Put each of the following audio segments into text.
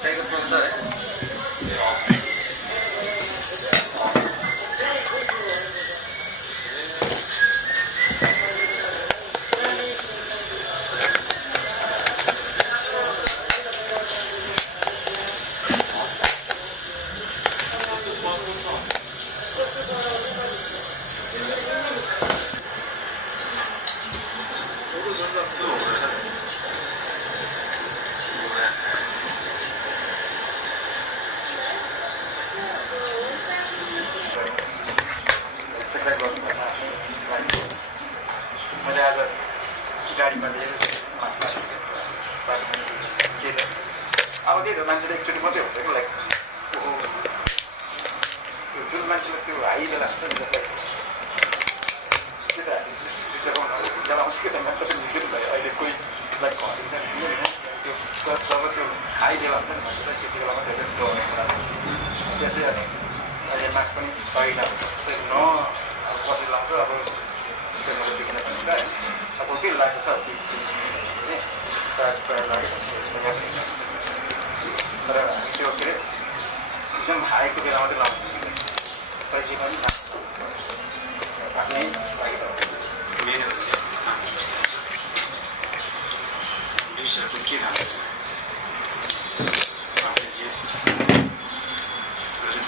Sei il professore? आउँदै मान्छेले एकचोटि मात्रै हुन्छ कि लाइक जुन मान्छेले त्यो हाई बेला हुन्छ नि जसलाई त्यो त हामी चलाउँछ कि त मान्छे निस्किनु भयो अहिले कोही लाइक भनिन्छ निस्किनु त्यो जब त्यो हाई बेला हुन्छ नि मान्छेलाई त्यति बेला मात्रै डराउने कुरा छ त्यसै अनि अहिले मास्क पनि छैन त्यसै न अब पछि लाग्छ अब त्यो मैले देखिन पनि क्या अब के लाग्छ छ तर हामी त्यो के अरे एकदम हाईको बेला मात्रै लाउँछ पैसा पनि आफ्नै मानिसहरूको के थाहा आफूले जे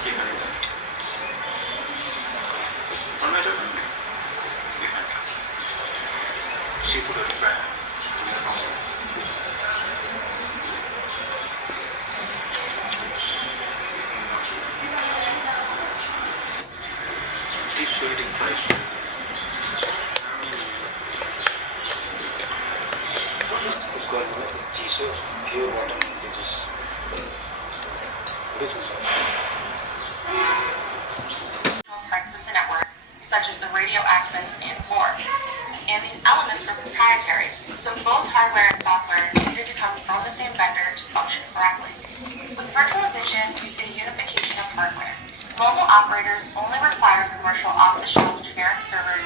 के गरेर रमाइलो सिफुडहरू प्रायः deep sweating place. Pure water, which is parts of the network, such as the radio access and more. And these elements were proprietary, so both hardware and software needed to come from the same vendor to function correctly. With virtualization, you see unification of hardware. Mobile operators only require commercial off-the-shelf generic servers